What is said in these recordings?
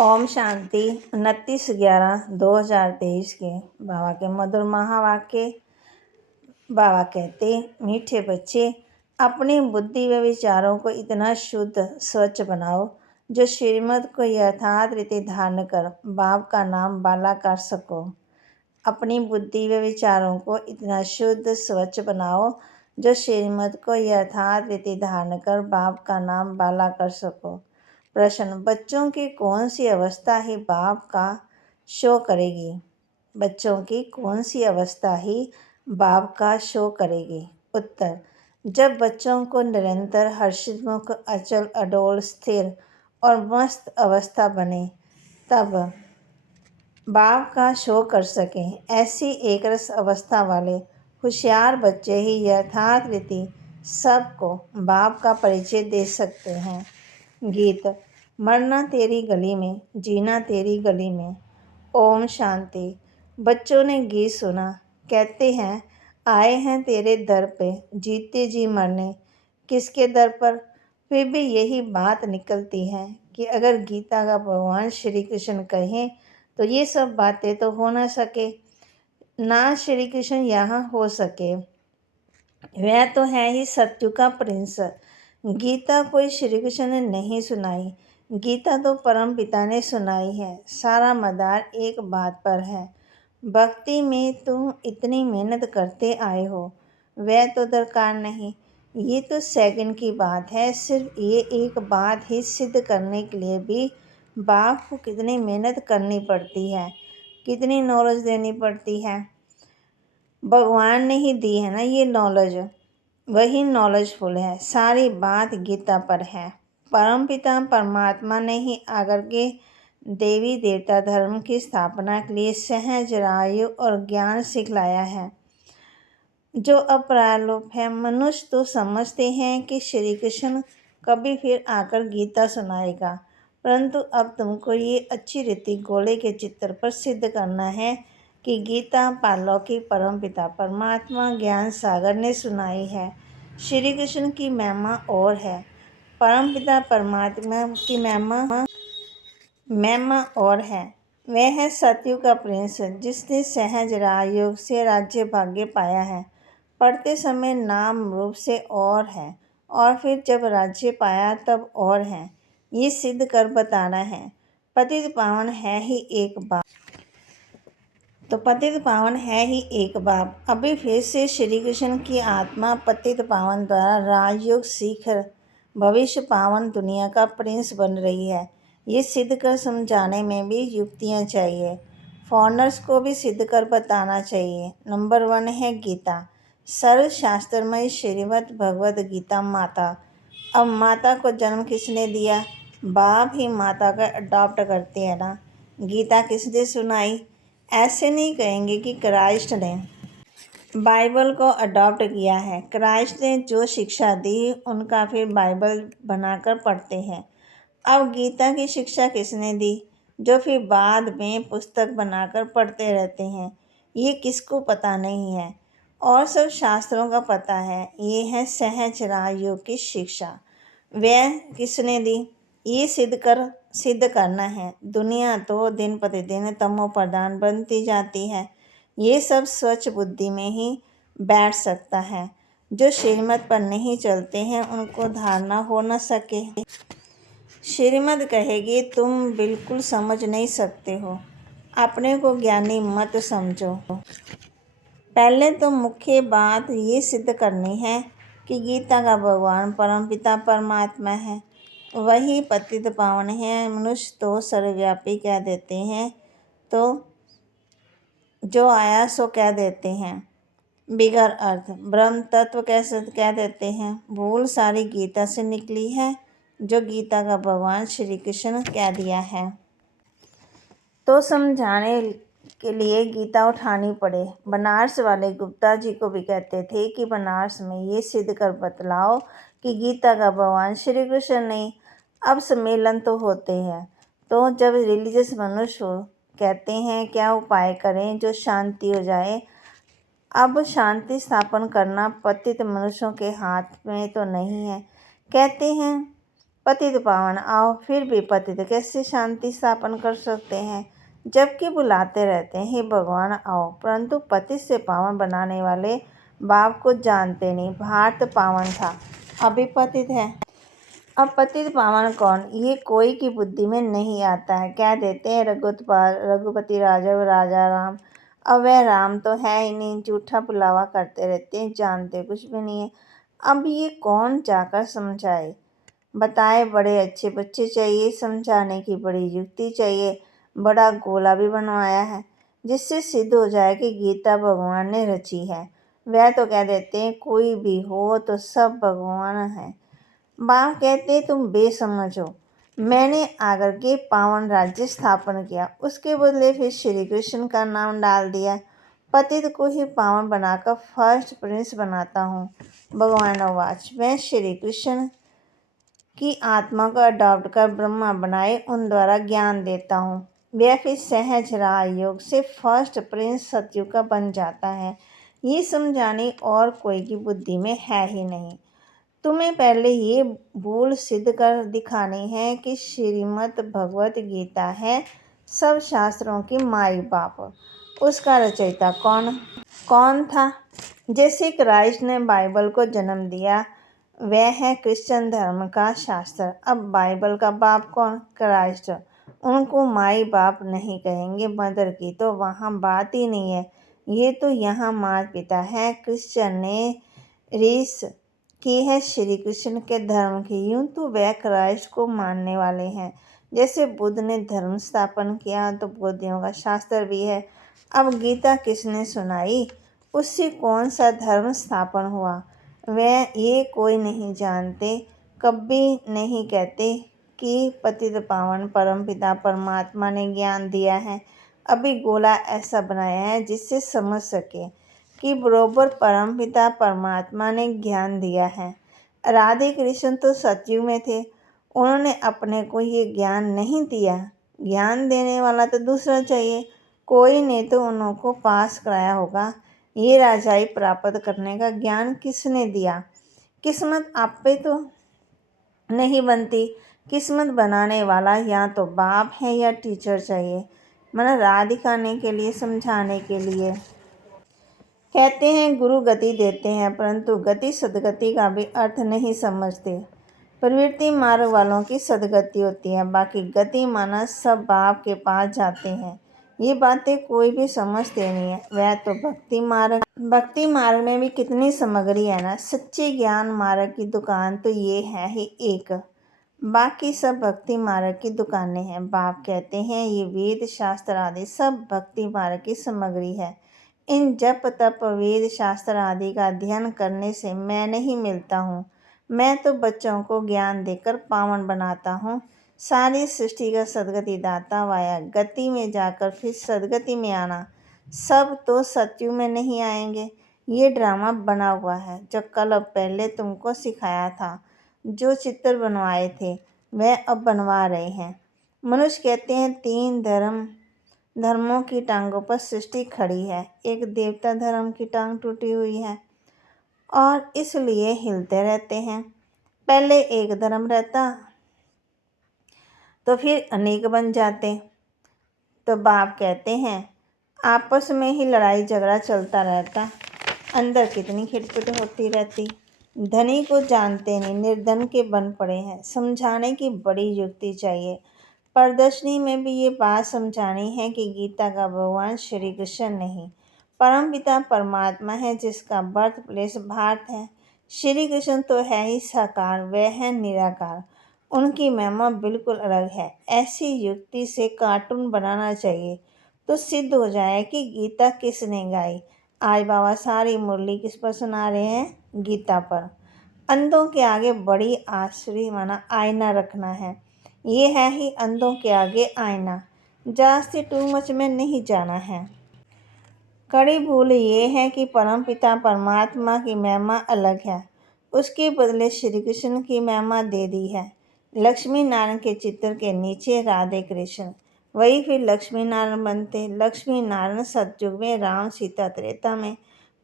ओम शांति 29/11/2023 के बाबा के मधुर महावाक्य। बाबा कहते, मीठे बच्चे, अपनी बुद्धि व विचारों को इतना शुद्ध स्वच्छ बनाओ जो श्रीमद् को यथार्थ रीति धारण कर बाप का नाम बाला कर सको। अपनी बुद्धि व विचारों को इतना शुद्ध स्वच्छ बनाओ जो श्रीमद् को यथार्थ रीति धारण कर बाप का नाम बाला कर सको। प्रश्न, बच्चों की कौन सी अवस्था ही बाप का शो करेगी? बच्चों की कौन सी अवस्था ही बाप का शो करेगी? उत्तर, जब बच्चों को निरंतर हर्षितमुख अचल अडोल स्थिर और मस्त अवस्था बने तब बाप का शो कर सकें। ऐसी एक रस अवस्था वाले होशियार बच्चे ही यथार्थ रीति सबको बाप का परिचय दे सकते हैं। गीत, मरना तेरी गली में, जीना तेरी गली में। ओम शांति। बच्चों ने गीत सुना। कहते हैं, आए हैं तेरे दर पे, जीते जी मरने। किसके दर पर? फिर भी यही बात निकलती है कि अगर गीता का भगवान श्री कृष्ण कहें तो ये सब बातें तो हो ना सके, ना श्री कृष्ण यहाँ हो सके। वह तो है ही सत्युग का प्रिंस। गीता कोई श्री कृष्ण ने नहीं सुनाई, गीता तो परम पिता ने सुनाई है। सारा मदार एक बात पर है, भक्ति में तुम इतनी मेहनत करते आए हो, वह तो दरकार नहीं। ये तो सेकंड की बात है। सिर्फ ये एक बात ही सिद्ध करने के लिए भी बाप को कितनी मेहनत करनी पड़ती है, कितनी नॉलेज देनी पड़ती है। भगवान ने ही दी है ना ये नॉलेज, वही नॉलेजफुल है। सारी बात गीता पर है। परमपिता परमात्मा ने ही आकर के देवी देवता धर्म की स्थापना के लिए सहज रायु और ज्ञान सिखलाया है जो अपरालोप है। मनुष्य तो समझते हैं कि श्री कृष्ण कभी फिर आकर गीता सुनाएगा, परंतु अब तुमको ये अच्छी रीति गोले के चित्र पर सिद्ध करना है कि गीता पारलौकिक परमपिता परमात्मा ज्ञान सागर ने सुनाई है। श्री कृष्ण की महिमा और है, परमपिता परमात्मा की महिमा और है। वह है सतयुग का प्रिंस जिसने सहज राजयोग से राज्य भाग्य पाया है। पढ़ते समय नाम रूप से और है, और फिर जब राज्य पाया तब और है। ये सिद्ध कर बताना है। पतित पावन है ही एक बाप, तो पतित पावन है ही एक बाप। अभी फिर से श्री कृष्ण की आत्मा पतित पावन द्वारा राजयोग सीख भविष्य पावन दुनिया का प्रिंस बन रही है। ये सिद्ध कर समझाने में भी युक्तियाँ चाहिए, फॉरनर्स को भी सिद्ध कर बताना चाहिए। नंबर 1 है गीता, सर्वशास्त्रमय श्रीमद् भगवद गीता माता। अब माता को जन्म किसने दिया? बाप ही माता का अडॉप्ट करते हैं ना। गीता किसने सुनाई? ऐसे नहीं कहेंगे कि क्राइस्ट ने बाइबल को अडॉप्ट किया है। क्राइस्ट ने जो शिक्षा दी उनका फिर बाइबल बनाकर पढ़ते हैं। अब गीता की शिक्षा किसने दी जो फिर बाद में पुस्तक बनाकर पढ़ते रहते हैं? ये किसको पता नहीं है, और सब शास्त्रों का पता है। ये है सहज राजयोग की शिक्षा। वह किसने दी? ये सिद्ध करना है। दुनिया तो दिन प्रतिदिन तमो प्रधान बनती जाती है। ये सब स्वच्छ बुद्धि में ही बैठ सकता है। जो श्रीमत पर नहीं चलते हैं उनको धारणा हो न सके। श्रीमत कहेगी तुम बिल्कुल समझ नहीं सकते हो, अपने को ज्ञानी मत समझो। पहले तो मुख्य बात ये सिद्ध करनी है कि गीता का भगवान परमपिता परमात्मा है, वही पतित पावन है। मनुष्य तो सर्वव्यापी कह देते हैं, तो जो आया सो कह देते हैं, बिगर अर्थ ब्रह्म तत्व कैसे कह देते हैं। भूल सारी गीता से निकली है जो गीता का भगवान श्री कृष्ण कह दिया है। तो समझाने के लिए गीता उठानी पड़े। बनारस वाले गुप्ता जी को भी कहते थे कि बनारस में ये सिद्ध कर बतलाओ कि गीता का भगवान श्री कृष्ण नहीं। अब सम्मेलन तो होते हैं, तो जब रिलीजियस मनुष्य हो कहते हैं क्या उपाय करें जो शांति हो जाए। अब शांति स्थापन करना पतित मनुष्यों के हाथ में तो नहीं है। कहते हैं पतित पावन आओ, फिर भी पतित कैसे शांति स्थापन कर सकते हैं, जबकि बुलाते रहते हैं हे भगवान आओ, परंतु पतित से पावन बनाने वाले बाप को जानते नहीं। भारत पावन था, अभी पतित है। अब पतित पावन कौन, ये कोई की बुद्धि में नहीं आता है। कह देते हैं रघुपति राघव राजा राम, अब वह राम तो है ही नहीं, झूठा बुलावा करते रहते हैं, जानते कुछ भी नहीं है। अब ये कौन जाकर समझाए, बताए। बड़े अच्छे बच्चे चाहिए, समझाने की बड़ी युक्ति चाहिए। बड़ा गोला भी बनवाया है, जिससे सिद्ध हो जाए कि गीता भगवान ने रची है। वह तो कह देते हैं कोई भी हो तो सब भगवान है। बाप कहते तुम बेसमझ हो, मैंने आकर के पावन राज्य स्थापन किया, उसके बदले फिर श्री कृष्ण का नाम डाल दिया। पतित को ही पावन बनाकर फर्स्ट प्रिंस बनाता हूँ। भगवान अवाच, मैं श्री कृष्ण की आत्मा को अडॉप्ट कर ब्रह्मा बनाए उन द्वारा ज्ञान देता हूँ। वह फिर सहज राज योग से फर्स्ट प्रिंस सतयुग का बन जाता है। ये समझाने और कोई की बुद्धि में है ही नहीं। तुम्हें पहले ये भूल सिद्ध कर दिखानी है कि श्रीमद् भगवत गीता है सब शास्त्रों की माई बाप। उसका रचयिता कौन था। जैसे क्राइस्ट ने बाइबल को जन्म दिया, वह है क्रिश्चियन धर्म का शास्त्र। अब बाइबल का बाप कौन, क्राइस्ट। उनको माई बाप नहीं कहेंगे, मदर की तो वहाँ बात ही नहीं है। ये तो यहाँ माता पिता है। क्रिश्चियन ने रीस की है श्री कृष्ण के धर्म की, यूं तो वह क्राइस्ट को मानने वाले हैं। जैसे बुद्ध ने धर्म स्थापन किया तो बौद्धियों का शास्त्र भी है। अब गीता किसने सुनाई, उससे कौन सा धर्म स्थापन हुआ, वह ये कोई नहीं जानते। कभी नहीं कहते कि पतित पावन परमपिता परमात्मा ने ज्ञान दिया है। अभी गोला ऐसा बनाया है जिससे समझ सके कि बरोबर परमपिता परमात्मा ने ज्ञान दिया है। राधे कृष्ण तो सतयुग में थे, उन्होंने अपने को ये ज्ञान नहीं दिया। ज्ञान देने वाला तो दूसरा चाहिए, कोई ने तो उनको पास कराया होगा। ये राजाई प्राप्त करने का ज्ञान किसने दिया। किस्मत आप पे तो नहीं बनती, किस्मत बनाने वाला या तो बाप है या टीचर चाहिए, मतलब राह दिखाने के लिए, समझाने के लिए। कहते हैं गुरु गति देते हैं, परंतु गति सदगति का भी अर्थ नहीं समझते। प्रवृत्ति मार्ग वालों की सदगति होती है, बाकी गति माना सब बाप के पास जाते हैं। ये बातें कोई भी समझते नहीं है। वह तो भक्ति मार्ग में भी कितनी सामग्री है ना। सच्चे ज्ञान मार्ग की दुकान तो ये है ही एक, बाकी सब भक्ति मार्ग की दुकानें हैं। बाप कहते हैं ये वेद शास्त्र आदि सब भक्ति मार्ग की सामग्री है। इन जप तप वेद शास्त्र आदि का अध्ययन करने से मैं नहीं मिलता हूँ। मैं तो बच्चों को ज्ञान देकर पावन बनाता हूँ। सारी सृष्टि का सदगति दाता वाया गति में जाकर फिर सदगति में आना। सब तो सतयुग में नहीं आएंगे। ये ड्रामा बना हुआ है जो कल पहले तुमको सिखाया था। जो चित्र बनवाए थे वह अब बनवा रहे हैं। मनुष्य कहते हैं तीन धर्मों की टांगों पर सृष्टि खड़ी है। एक देवता धर्म की टांग टूटी हुई है और इसलिए हिलते रहते हैं। पहले एक धर्म रहता तो फिर अनेक बन जाते। तो बाप कहते हैं आपस में ही लड़ाई झगड़ा चलता रहता, अंदर कितनी खिटपिट होती रहती। धनी को जानते नहीं, निर्धन के बन पड़े हैं। समझाने की बड़ी युक्ति चाहिए। प्रदर्शनी में भी ये बात समझानी है कि गीता का भगवान श्री कृष्ण नहीं, परमपिता परमात्मा है जिसका बर्थ प्लेस भारत है। श्री कृष्ण तो है ही साकार, वह है निराकार, उनकी महिमा बिल्कुल अलग है। ऐसी युक्ति से कार्टून बनाना चाहिए तो सिद्ध हो जाए कि गीता किसने गाई। आज बाबा सारी मुरली किस पर सुना रहे हैं, गीता पर। अंधों के आगे बड़ी आश्रय माना आईना रखना है। ये है ही अंधों के आगे आईना, जास्ती टू मच में नहीं जाना है। कड़ी भूल ये है कि परमपिता परमात्मा की महिमा अलग है, उसके बदले श्री कृष्ण की महिमा दे दी है। लक्ष्मी नारायण के चित्र के नीचे राधे कृष्ण, वही फिर लक्ष्मी नारायण बनते। लक्ष्मी नारायण सतयुग में, राम सीता त्रेता में।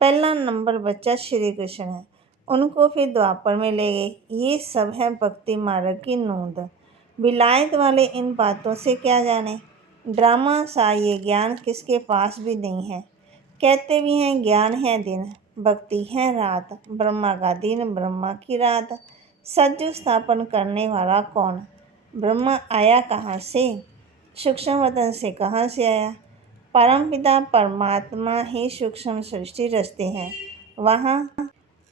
पहला नंबर बच्चा श्री कृष्ण है। उनको फिर द्वापर में ले गए। ये सब है भक्ति मार्ग की नोंद। विलायत वाले इन बातों से क्या जाने। ड्रामा सा ये ज्ञान किसके पास भी नहीं है। कहते भी हैं ज्ञान है दिन, भक्ति है रात, ब्रह्मा का दिन ब्रह्मा की रात। सज्जु स्थापन करने वाला कौन? ब्रह्मा आया कहाँ से? सूक्ष्म वतन से कहाँ से आया? परमपिता परमात्मा ही सूक्ष्म सृष्टि रचते हैं। वहाँ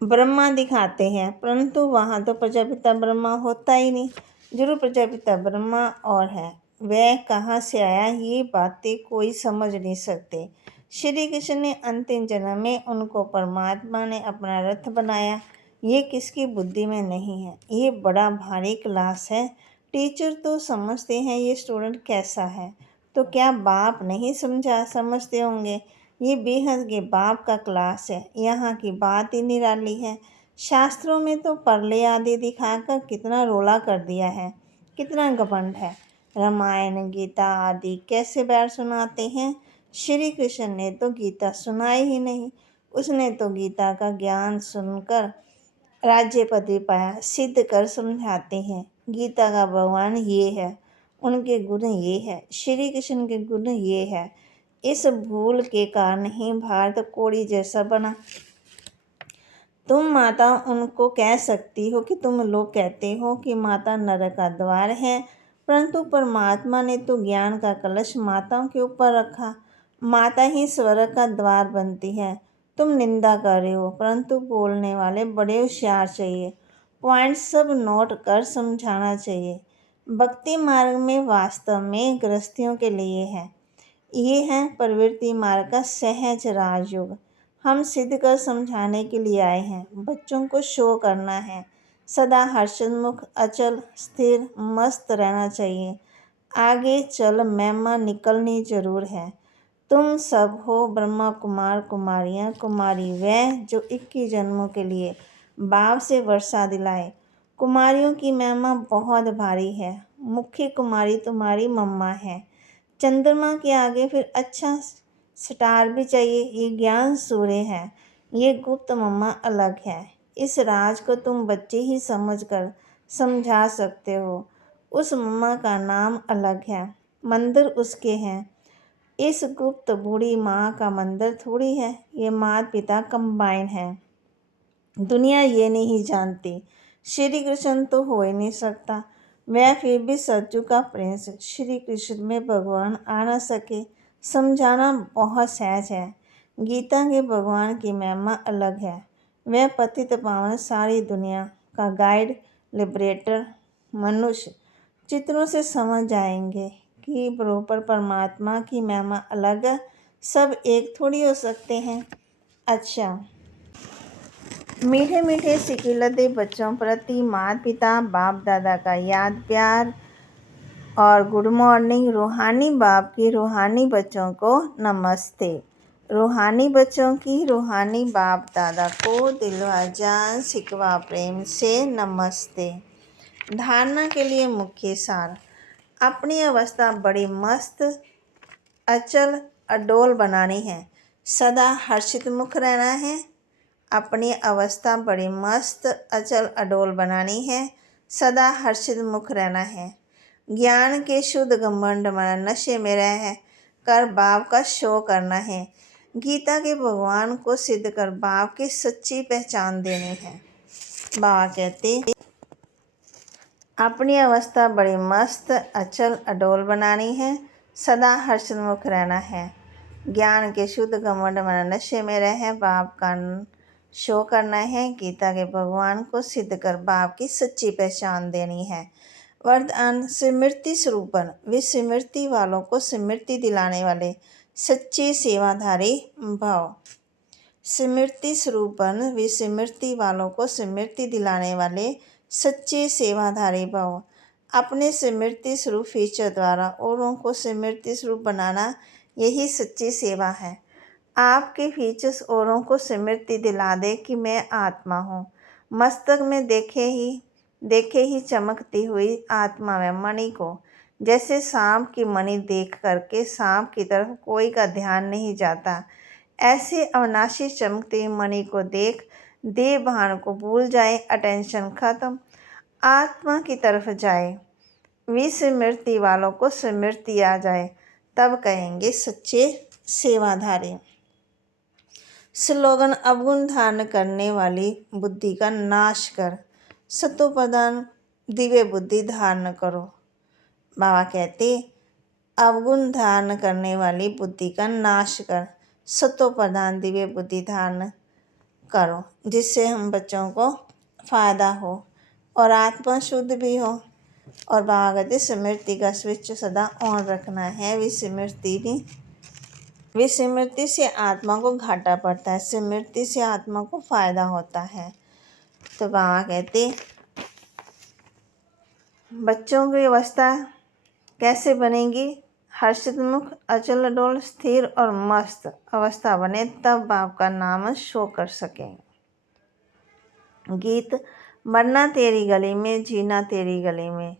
ब्रह्मा दिखाते हैं, परंतु वहाँ तो प्रजापिता ब्रह्मा होता ही नहीं। जरूर प्रजापिता ब्रह्मा और है, वह कहाँ से आया ये बातें कोई समझ नहीं सकते। श्री कृष्ण ने अंतिम जन्म में उनको परमात्मा ने अपना रथ बनाया, ये किसकी बुद्धि में नहीं है। ये बड़ा भारी क्लास है। टीचर तो समझते हैं ये स्टूडेंट कैसा है, तो क्या बाप नहीं समझते होंगे। ये बेहद के बाप का क्लास है। यहाँ की बात ही निराली है। शास्त्रों में तो परले आदि दिखाकर कितना रोला कर दिया है, कितना घमंड है। रामायण गीता आदि कैसे बैठ सुनाते हैं। श्री कृष्ण ने तो गीता सुनाई ही नहीं। उसने तो गीता का ज्ञान सुनकर राज्यपति पाया, सिद्ध कर समझाते हैं। गीता का भगवान ये है, उनके गुण ये है, श्री कृष्ण के गुण ये है। इस भूल के कारण ही भारत कोड़ी जैसा बना। तुम माता उनको कह सकती हो कि तुम लोग कहते हो कि माता नरक का द्वार है, परंतु परमात्मा ने तो ज्ञान का कलश माताओं के ऊपर रखा। माता ही स्वर्ग का द्वार बनती है। तुम निंदा कर रहे हो, परंतु बोलने वाले बड़े होशियार चाहिए। पॉइंट सब नोट कर समझाना चाहिए। भक्ति मार्ग में वास्तव में गृहस्थियों के लिए है। ये है प्रवृत्ति मार्ग का सहज राजयोग। हम सिद्ध कर समझाने के लिए आए हैं। बच्चों को शो करना है। सदा हर्षोन्मुख अचल स्थिर मस्त रहना चाहिए। आगे चल महिमा निकलनी जरूर है। तुम सब हो ब्रह्मा कुमार कुमारियाँ। कुमारी वह जो 21 जन्मों के लिए बाप से वर्षा दिलाए। कुमारियों की महिमा बहुत भारी है। मुख्य कुमारी तुम्हारी मम्मा है। चंद्रमा के आगे फिर अच्छा स्टार भी चाहिए। ये ज्ञान सूर्य है, ये गुप्त मम्मा अलग है। इस राज को तुम बच्चे ही समझकर समझा सकते हो। उस मम्मा का नाम अलग है, मंदिर उसके हैं। इस गुप्त बूढ़ी माँ का मंदिर थोड़ी है, ये माता पिता कंबाइन है। दुनिया ये नहीं जानती। श्री कृष्ण तो हो ही नहीं सकता। वह फिर भी सज्जू का प्रिंस। श्री कृष्ण में भगवान आ न सके, समझाना बहुत सहज है। गीता के भगवान की महिमा अलग है। वह पतित पावन सारी दुनिया का गाइड लिबरेटर। मनुष्य चित्रों से समझ जाएंगे कि बरोबर परमात्मा की महिमा अलग है। सब एक थोड़ी हो सकते हैं। अच्छा, मीठे मीठे सिकिलते बच्चों प्रति माता पिता बाप दादा का याद प्यार और गुड मॉर्निंग। रूहानी बाप की रूहानी बच्चों को नमस्ते। रूहानी बच्चों की रूहानी बाप दादा को दिलवा जान सिकवा प्रेम से नमस्ते। धारणा के लिए मुख्य सार। अपनी अवस्था बड़ी मस्त अचल अडोल बनानी है। सदा हर्षित मुख रहना है। अपनी अवस्था बड़ी मस्त अचल अडोल बनानी है। सदा हर्षित मुख रहना है। ज्ञान के शुद्ध घमंड मन नशे में रह कर बाप का शो करना है। गीता के भगवान को सिद्ध कर बाप की सच्ची पहचान देनी है। बाबा कहते अपनी अवस्था बड़ी मस्त अचल अडोल बनानी है। सदा हर्षित मुख रहना है। ज्ञान के शुद्ध घमंड मन नशे में रह बाप का शो करना है। गीता के भगवान को सिद्ध कर बाप की सच्ची पहचान देनी है। वरदान स्मृति स्वरूपन। विस्मृति वालों को स्मृति दिलाने वाले सच्चे सेवाधारी भाव। स्मृति स्वरूपन विस्मृति वालों को स्मृति दिलाने वाले सच्चे सेवाधारी भाव। अपने स्मृति स्वरूप फीचर द्वारा औरों को स्मृति स्वरूप बनाना, यही सच्ची सेवा है। आपके फीचर्स औरों को स्मृति दिला दे कि मैं आत्मा हूँ। मस्तक में देखे ही चमकती हुई आत्मा में मणि को। जैसे सांप की मणि देख करके सांप की तरफ कोई का ध्यान नहीं जाता, ऐसे अविनाशी चमकती हुई मणि को देख देह भान को भूल जाए, अटेंशन खत्म, आत्मा की तरफ जाए, विस्मृति वालों को स्मृति आ जाए, तब कहेंगे सच्चे सेवाधारी। स्लोगन अवगुण धारण करने वाली बुद्धि का नाश कर, सतोप्रधान दिव्य बुद्धि धारण करो। बाबा कहते अवगुण धारण करने वाली बुद्धि का नाश कर, सतोप्रधान दिव्य बुद्धि धारण करो, जिससे हम बच्चों को फायदा हो और आत्मा शुद्ध भी हो। और बाबा कहते स्मृति का स्विच सदा ऑन रखना है, विस्मृति से आत्मा को घाटा पड़ता है, स्मृति से आत्मा को फायदा होता है। तो बाबा कहते बच्चों की अवस्था कैसे बनेगी? हर्षित मुख, अचल डोल, स्थिर और मस्त अवस्था बने, तब बाप का नाम शो कर सकें। गीत मरना तेरी गली में, जीना तेरी गली में।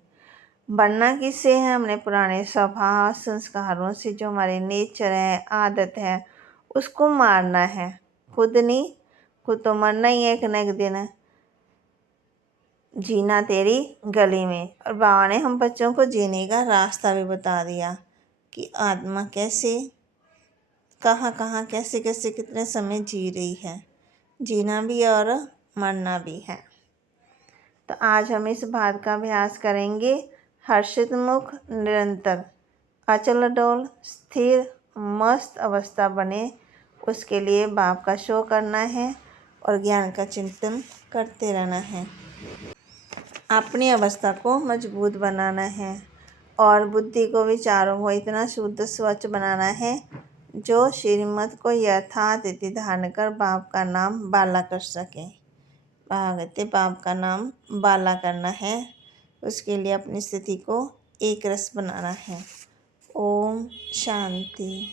बनना किससे है? हमने पुराने स्वभाव संस्कारों से, जो हमारे नेचर है, आदत है, उसको मारना है। खुद नहीं, खुद तो मरना ही है एक न एक दिन। जीना तेरी गली में। और बाबा ने हम बच्चों को जीने का रास्ता भी बता दिया कि आत्मा कैसे, कहाँ कहाँ, कैसे कैसे, कितने समय जी रही है। जीना भी और मरना भी है। तो आज हम इस बात का अभ्यास करेंगे। हर्षित मुख निरंतर, अचल डोल, स्थिर मस्त अवस्था बने, उसके लिए बाप का शो करना है और ज्ञान का चिंतन करते रहना है। अपनी अवस्था को मजबूत बनाना है और बुद्धि को, विचारों को इतना शुद्ध स्वच्छ बनाना है जो श्रीमत को यथार्थ रीति धारण कर बाप का नाम बाला कर सके। कहते बाप का नाम बाला करना है, उसके लिए अपनी स्थिति को एक रस बनाना है। ओम शांति।